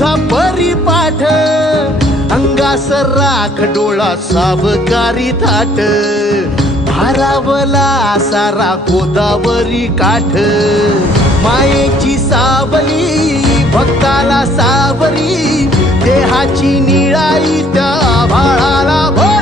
तुझा परिपाठ अंगास राख डोळा सावकारी थाट भारावला सारा गोदावरी काठ मायेची सावली भक्ताला सावरी देहाची निळाई त्या भाळाला भर